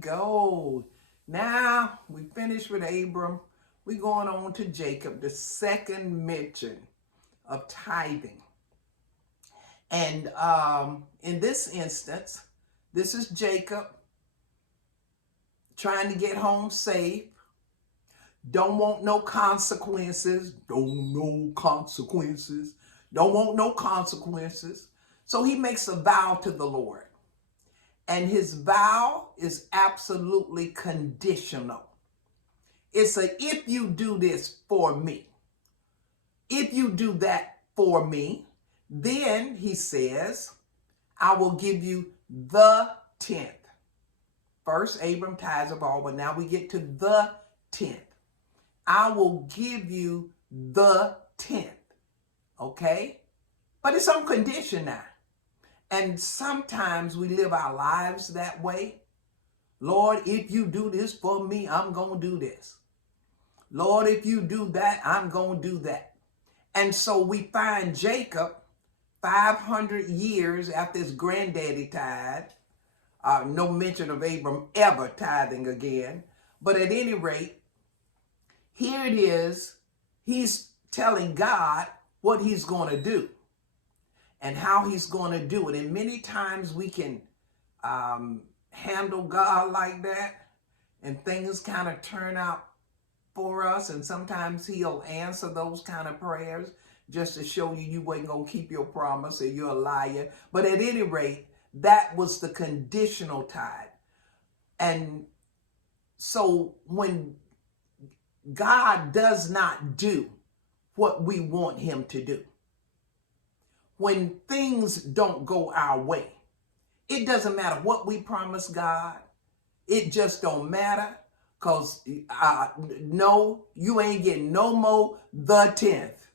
go. Now we finished with Abram. We're going on to Jacob, the second mention of tithing. And in this instance, this is Jacob trying to get home safe. Don't want no consequences. Don't want no consequences. So he makes a vow to the Lord. And his vow is absolutely conditional. It's a, if you do this for me, if you do that for me, then he says, I will give you the 10th. First, Abram tithes of all, but now we get to the 10th. I will give you the 10th. Okay? But it's on condition now. And sometimes we live our lives that way. Lord, if you do this for me, I'm going to do this. Lord, if you do that, I'm going to do that. And so we find Jacob 500 years after his granddaddy tithed. No mention of Abram ever tithing again. But at any rate, here it is. He's telling God what he's going to do and how he's going to do it. And many times we can handle God like that, and things kind of turn out for us. And sometimes he'll answer those kind of prayers just to show you wasn't going to keep your promise or you're a liar. But at any rate, that was the conditional tithe. And so when God does not do what we want him to do, when things don't go our way, it doesn't matter what we promise God. It just don't matter, because no, you ain't getting no more the 10th.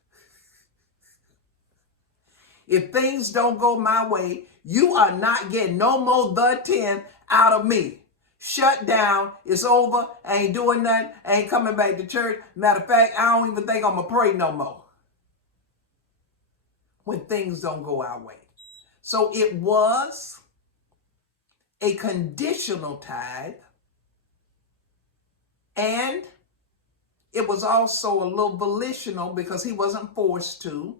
If things don't go my way, you are not getting no more the 10th out of me. Shut down. It's over. I ain't doing nothing. I ain't coming back to church. Matter of fact, I don't even think I'm going to pray no more when things don't go our way. So it was a conditional tithe, and it was also a little volitional because he wasn't forced to.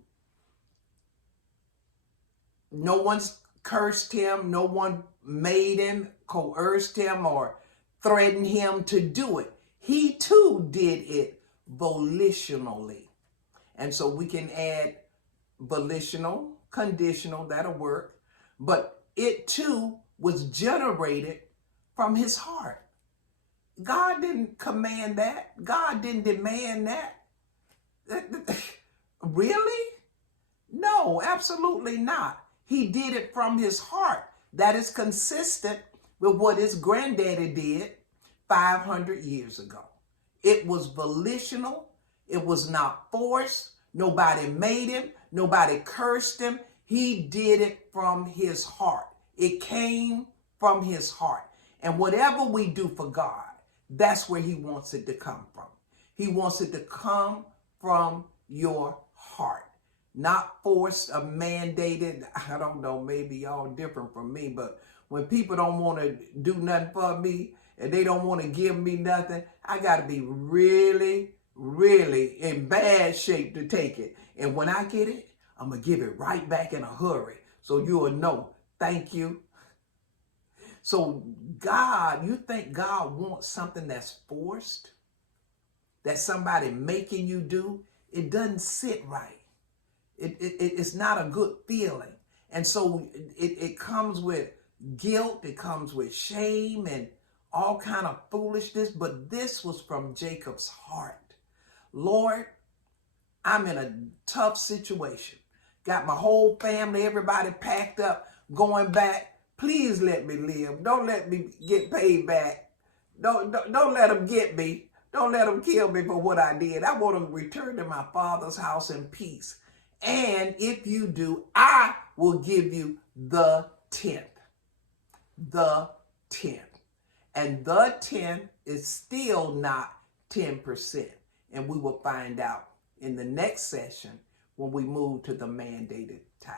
No one's cursed him. No one made him, coerced him, or threatened him to do it. He too did it volitionally. And so we can add volitional, conditional, that'll work. But it too was generated from his heart. God didn't command that. God didn't demand that. Really? No, absolutely not. He did it from his heart. That is consistent with what his granddaddy did 500 years ago. It was volitional. It was not forced. Nobody made him. Nobody cursed him. He did it from his heart. It came from his heart. And whatever we do for God, that's where he wants it to come from. He wants it to come from your heart. Not forced or mandated. I don't know, maybe y'all different from me, but when people don't want to do nothing for me and they don't want to give me nothing, I got to be really, really in bad shape to take it. And when I get it, I'm going to give it right back in a hurry. So you'll know, thank you. So God, you think God wants something that's forced, that somebody making you do? It doesn't sit right. It's not a good feeling. And so it comes with guilt, it comes with shame and all kind of foolishness. But this was from Jacob's heart. Lord, I'm in a tough situation. Got my whole family, everybody packed up, going back. Please let me live. Don't let me get paid back. Don't let them get me. Don't let them kill me for what I did. I want to return to my father's house in peace. And if you do, I will give you the 10th. The 10th. And the 10th is still not 10%. And we will find out in the next session when we move to the mandated tithe.